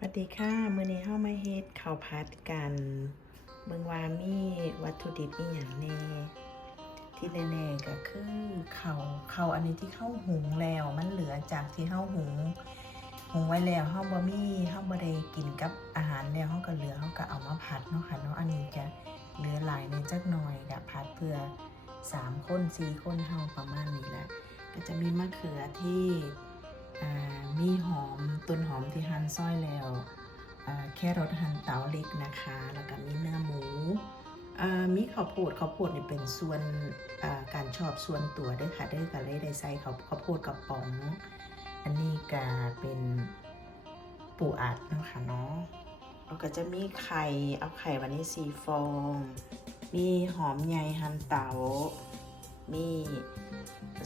สวัสดีค่ะมื้อนี้เฮามาเฮ็ดข้าวผัดกันเบิ่งว่ามีวัตถุดิบอีหยังแน่ที่แน่ๆก็คือเข้าวข้าอันนี้ที่เฮาหุงแล้วมันเหลือจากที่เฮาหุงหุงไว้แล้วเฮาบ่มีเฮาบ่ได้กินกับอาหารแล้วเฮาก็เหลือเฮาก็เอามาผัดเนาะค่ะเนาะอันนี้จะเหลือหลายในจักหน่อยก็ผัดเพื่อสามคนสี่คนเฮาประมาณนี้แหละก็จะมีมะเขือเทศอ่ มีหอมต้นหอมที่หั่นซอยแล้วแค่รสหั่นเตาเล็กนะคะ แล้วก็มีเนื้อหมูมีข้าวโพดข้าวโพดนี่เป็นส่วนการชอบส่วนตัวด้วยค่ะด้วยก็เลยได้ใส่ข้าวข้าวโพดกระป๋อง อันนี้ก็เป็นปูอัดนะคะเนาะแล้วก็จะมีไข่เอาไข่วันนี้สีฟอง มีหอมใหญ่หั่นเตา มี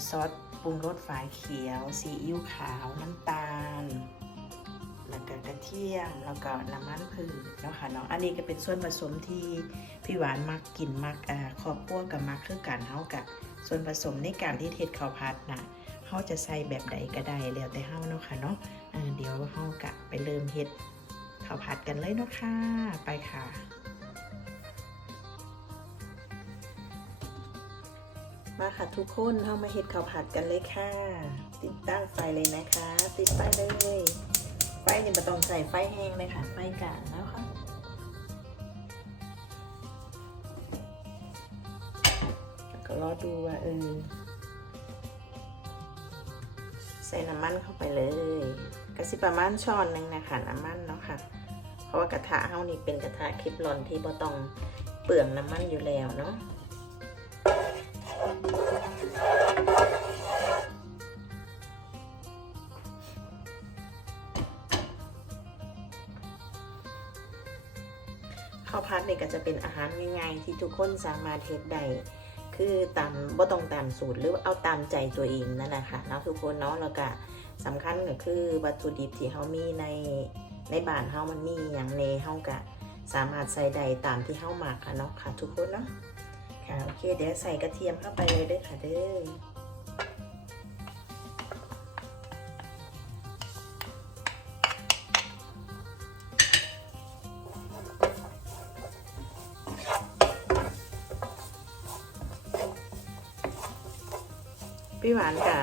ซอส ปรุงรสฝาเขียวซีอิ๊วขาวน้ำตาล แล้วก็กระเทียม แล้วก็น้ำมันพืชเนาะค่ะเนาะอันนี้ก็เป็นส่วนผสมที่พี่หวานมักกินมักอ่าครอบครัวกับมักคือกันเฮากับส่วนผสมในการที่เทศข้าวผัดนะเฮาจะใส่แบบใดก็ได้แล้วแต่เฮาเนาะค่ะเนาะอ่าเดี๋ยวเฮากะไปเริ่มเฮ็ดข้าวผัดกันเลยเนาะค่ะไปค่ะ มาค่ะทุกคนเข้ามาเห็ดข้าวผัดกันเลยค่ะ ติดตั้งไฟเลยนะคะ ติดไฟเลยไฟนี่ไม่ต้องใส่ไฟแห้งเลยค่ะไฟกลางแล้วค่ะก็รอดูว่าเออใส่น้ำมันเข้าไปเลยกระสิประมาณช้อนหนึ่งนะคะน้ำมันเนาะค่ะ เพราะว่ากระทะเฮานี่เป็นกระทะคลิปลอนที่บ่ต้องเปลืองน้ำมันอยู่แล้วเนาะ ข้าวผัดเนี่ยก็จะเป็นอาหารง่ายๆที่ทุกคนสามารถเฮ็ดได้คือตามบ่ต้องตามสูตรหรือเอาตามใจตัวเองนั่นแหละค่ะเนาะทุกคนเนาะแล้วก็สำคัญก็คือวัตถุดิบที่เฮามีในในบ้านเฮามันมีอย่างในเฮาก็สามารถใส่ได้ตามที่เฮามักค่ะเนาะค่ะ ทุกคนเนาะค่ะโอเคเดี๋ยวใส่กระเทียมเข้าไปเลยด้อค่ะเด้อ พี่หวานกับ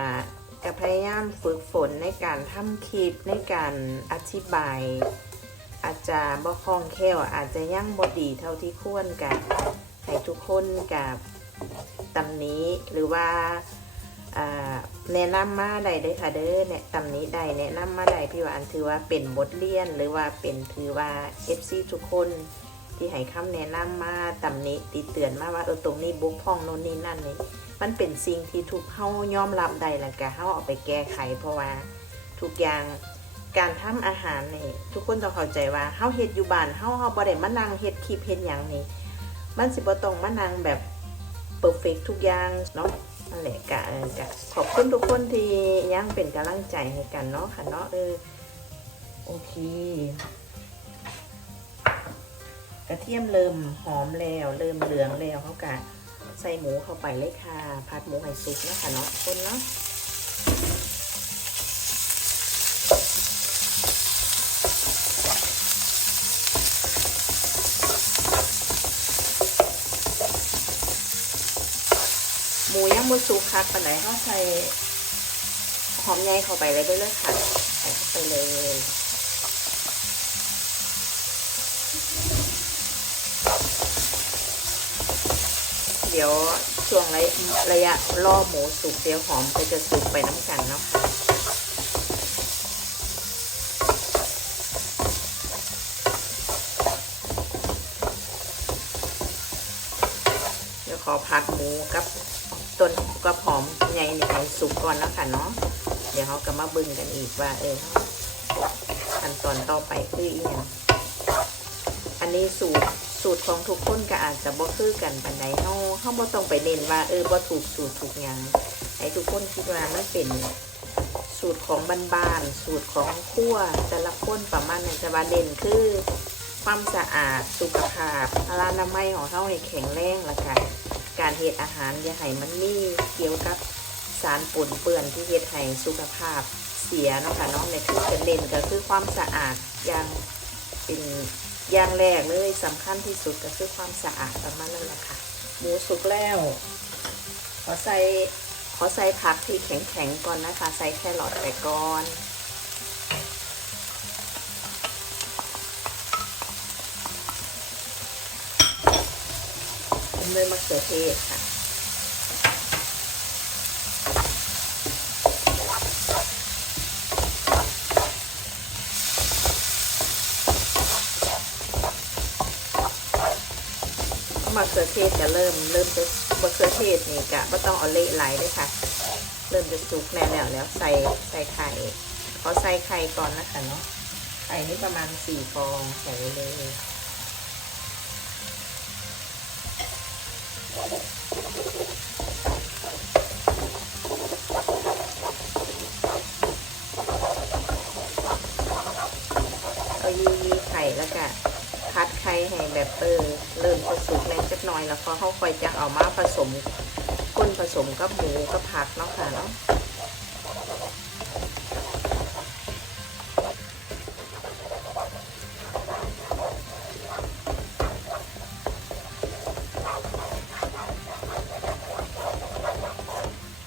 กับพยายามฝึกฝนในการทำคลิปในการอธิบาย อาจจะบ่คล่องแคล่วอาจจะยั่งบ่ดีเท่าที่ควรกับให้ทุกคนกับตำนี้หรือว่าแนะนำมาใดได้ค่ะเด้อเนี่ยตำนี้ใดแนะนำมาได้พี่หวานถือว่าเป็นบทเรียน หรือว่าเป็นถือว่า FC ทุกคนที่ให้คำแนะนำมาตำนี้ติเตือนมาว่าเออตรงนี้บุกพ่องโน่นนี่นั่นนี่ มันเป็นสิ่งที่ทุกเฮายอมรับได้แล้วก็เฮาเอาไปแก้ไข เพราะว่าทุกอย่างการทำอาหารนี่ทุกคนต้องเข้าใจว่าเฮาเฮ็ดอยู่บ้านเฮาเฮาบ่ได้มานั่งเฮ็ดคลิปเฮ็ดหยังนี่มันสิบ่ต้องมานั่งแบบเ e อร์เฟกทุกอย่างเนาะนั่นแหละกะเออกะขอบคุณทุกคนที่ยังเป็นกำลังใจให้กันเนาะค่ะเนาะเออโอเค กระเทียมเริ่มหอมแล้ว เริ่มเหลืองแล้วเขากะ ใส่หมูเข้าไปเลยค่ะผัดหมูไห่สุกนะคะเนาะคนเนาะหมูย่างมือสุกคักปานไหนเขาใส่หอมใหญ่เข้าไปเลยด้เลยค่ะใส่เข้าไปเลย ดี๋ยวช่วงระระยะล่อหมูสุกเดี๋ยวหอมก็จะสุกไปน้ำกันเนาะเดี๋ยวขอผัดหมูกับต้นกับหอมใหญ่ในให้สุกก่อนเนาะค่ะเนาะเดี๋ยวเขาก็มาบึงกันอีกว่า เออขั้นตอนต่อไปคืออีกอย่างอันนี้สูตร สูตรของทุกคนก็อาจจะบ่คือกันปานใดเฮาเฮาบ่ต้องไปเน้นว่าเออบ่ถูกสูตรถูกหยังให้ทุกคนคิดว่ามันเป็นสูตรของบ้านๆสูตรของครัวแต่ละคนประมาณนั้นแต่ว่าเด่นคือ ความสะอาดสุขภาพพลานามัยของเฮาให้แข็งแรงล้วก็การเฮ็ดอาหารอย่าให้มันมีเกี่ยวกับสารปนเปื้อนที่เฮ็ดให้สุขภาพเสียเนาะค่ะเนาะในคือจะเน้นก็คือความสะอาดอย่างเป็น อย่างแรกเลยสำคัญที่สุดก็คือความสะอาดประมาณนั้นแหละค่ะหมูสุกแล้วขอใส่ขอใส่ผักที่แข็งๆก่อนนะคะ ใส่แครอทไปก่อนผมเลยมะเขือเทศค่ะ มะเขือเทศจะเริ่มเริ่มจะมะเขือเทศนี่กะไม่ต้องเอาเละไหลเลยค่ะ เริ่มจะสุกแน่แล้วแล้วใส่ใส่ไข่ขอใส่ไข่ก่อนนะคะเนาะไข่นี่ประมาณสี่ฟองใส่เลย เอายียีไข่แล้วก็พัดไข่ ให้แบบเออเริ่มจะสุกแน่จักหน่อยแล้วก็เขาค่อยจะเอามาผสมข้นผสมกับหมูกับผักเนาะค่ะเนาะ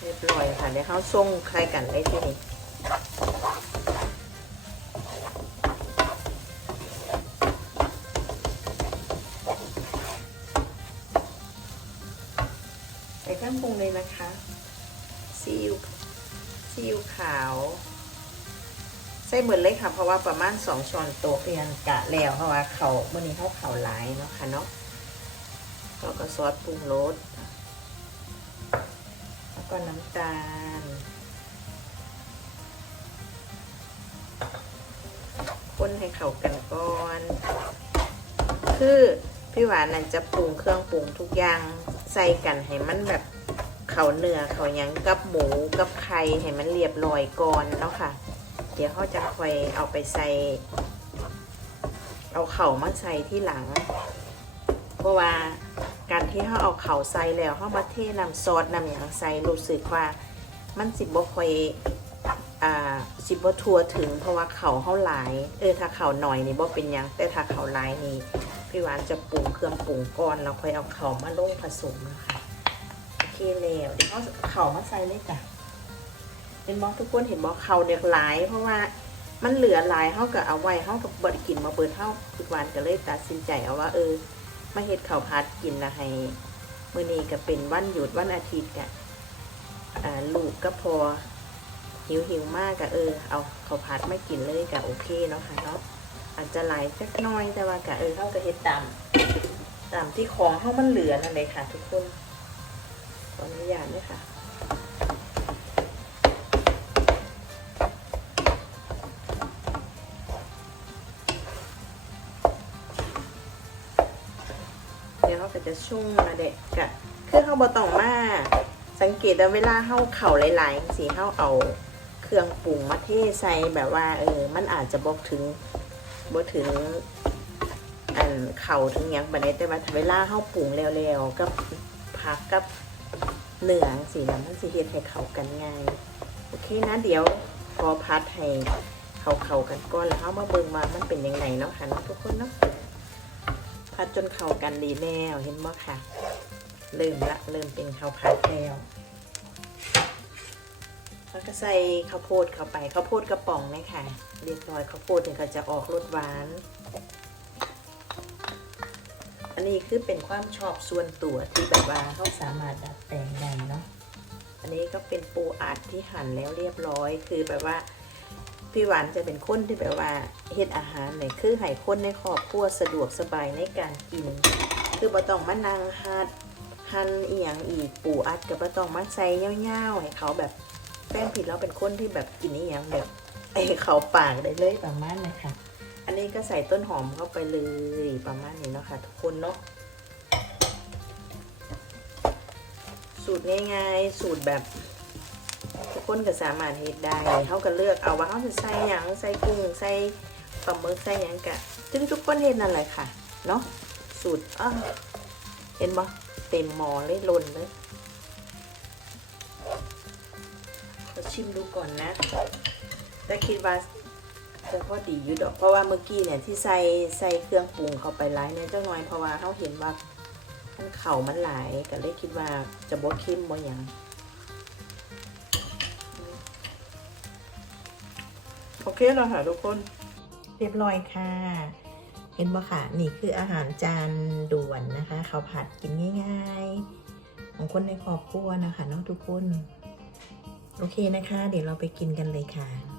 เรียบร้อยค่ะเดี๋ยวเขาส่งใครกันได้ที่นี่ ใส่เครื่องปรุงเลยนะคะ ซีอิ๊วซีอิ๊วขาว ใส่เหมือนเลยค่ะ เพราะว่าประมาณสองช้อนโต๊ะเพียงกะแล้วเพราะว่าเขาเมื่อนี้เขาเขาหลายเนาะค่ะเนาะแล้วก็ซอสปรุงรสแล้วก็น้ำตาล คนให้เข้ากันก่อน คือพี่หวานนั่นจะปรุงเครื่องปรุงทุกอย่างใส่กันให้มันแบบ เขาเนื้อเขายังกับหมูกับไข่ให้มันเรียบร้อยก่อนเนาะค่ะ เดี๋ยวเขาจะค่อยเอาไปใส่ เอาเข่ามาใส่ที่หลัง เพราะว่าการที่เขาเอาเข่าใส่แล้วเขามาเทน้ำซอสน้ำอย่างใส่รู้สึกว่ามันสิบ่ค่อยอ่าสิบ่ทัวถึง เพราะว่าเข่าเขาหลายเออถ้าเข่าหน่อยนี่บ่เป็นยังแต่ถ้าเข่าหลายนี่พี่หวานจะปรุงเครื่องปรุงก่อนแล้วค่อยเอาเขามาลงผสมนะคะ แล้วเดี๋ยวเขาเขามาใส่เลยจ้ะเห็นมองทุกคนเห็นบอกเขาเด็กหลาย เพราะว่ามันเหลือหลายเขากับเอาไว้เขากับบริกินมาเบิดเขาพี่หวานก็เลยตัดสินใจเอาว่า เออมาเฮ็ดเข้าพัดกินนะให้มื้อนี้ก็เป็นวันหยุดวันอาทิตย์กะอ่าลูกก็พอหิวหิวมากกะเออ เอาเขาวผัดไม่กินเลยกะโอเคเนาะค่ะเนาะอาจจะหลายสักน้อยแต่ว่ากะเออเขาก็เฮ็ดตามตามที่ของเขามันเหลือนั่นเลยค่ะ ทุกคน ออนุญาตด้วยค่ะเดี๋ยวเขาก็จะชุ่มมาเด็กกะคือเขาบอต้องมา สังเกตว่าเวลาเข้าเข่าหลายๆสีเข้าเอาเครื่องปรุงมาเทใส่แบบว่าเออมันอาจจะบอกถึงบ่ถึงอันเข่าถึงยังบันี้แต่ว่าเวลาเฮาปรุงแล้วๆกับผักกับ เนื้อสีนั้นมันสิเฮ็ดให้เข้ากันง่าย โอเคนะเดี๋ยวพอพัดให้เขาเข้ากันก่อนแล้วเฮามาเบิ่งว่ามันเป็นยังไงเนาะค่ะเนาะทุกคนเนาะพัดจนเข้ากันดีแล้วเห็นบ่ค่ะ เริ่มละเริ่มเป็นข้าวผัดแล้วแล้วก็ใส่ข้าวโพดเข้าไปข้าวโพดกระป๋องเนี่ยค่ะเรียบร้อยข้าวโพดเนี่ยก็จะออกรสหวาน นนี้คือเป็นความชอบส่วนตัวที่แบบว่าเขาสามารถดัดแปลงได้เนาะ อันนี้ก็เป็นปูอัดที่หั่นแล้วเรียบร้อย คือแบบว่าพี่หวานจะเป็นคนที่แบบว่าเฮ็ดอาหารเนี่ยคือให้คนในครอบครัวสะดวกสบายในการกิน คือบ่ต้องมานั่งหัดหั่นเอียงอีกปูอัดกับบ่ต้องมาใส่เง่าวๆให้เขาแบบแป้งผิดแล้วเป็นคนที่แบบกินอีหยังแบบไอ้เขาปากได้เลยประมาณนี้ค่ะ นนี้ก็ใส่ต้นหอมเข้าไปเลยประมาณนี้เนาะค่ะทุกคนเนาะสูตรง่ายๆสูตรแบบทุกคนก็สามารถเฮ็ดได้เขาก็เลือกเอาว่าเขาจะใส่หยังใส่กุ้งใส่ปลาหมึกใส่หยังกะซึ่งทุกคนเฮ็ดนั่นแหละค่ะเนาะสูตรอ้าวเห็นบ่เต็มหม้อเลยล้นเลยจะชิมดูก่อนนะแต่คิดว่า จะพอดีอยู่ดอกเพราะว่าเมื่อกี้เนี่ยที่ใส่ใส่เครื่องปรุงเข้าไปหลายเนี่ยเจ้าน้อยเพราะว่าเขาเห็นว่ามันเข่ามันหลายก็เลยคิดว่าจะบ่เข้มบ่หยังโอเคแล้วค่ะทุกคนเรียบร้อยค่ะ เห็นบ่ค่ะนี่คืออาหารจานด่วนนะคะข้าวผัดกินง่ายๆ ของคนในครอบครัวนะคะเนาะทุกคน โอเคนะคะ เดี๋ยวเราไปกินกันเลยค่ะ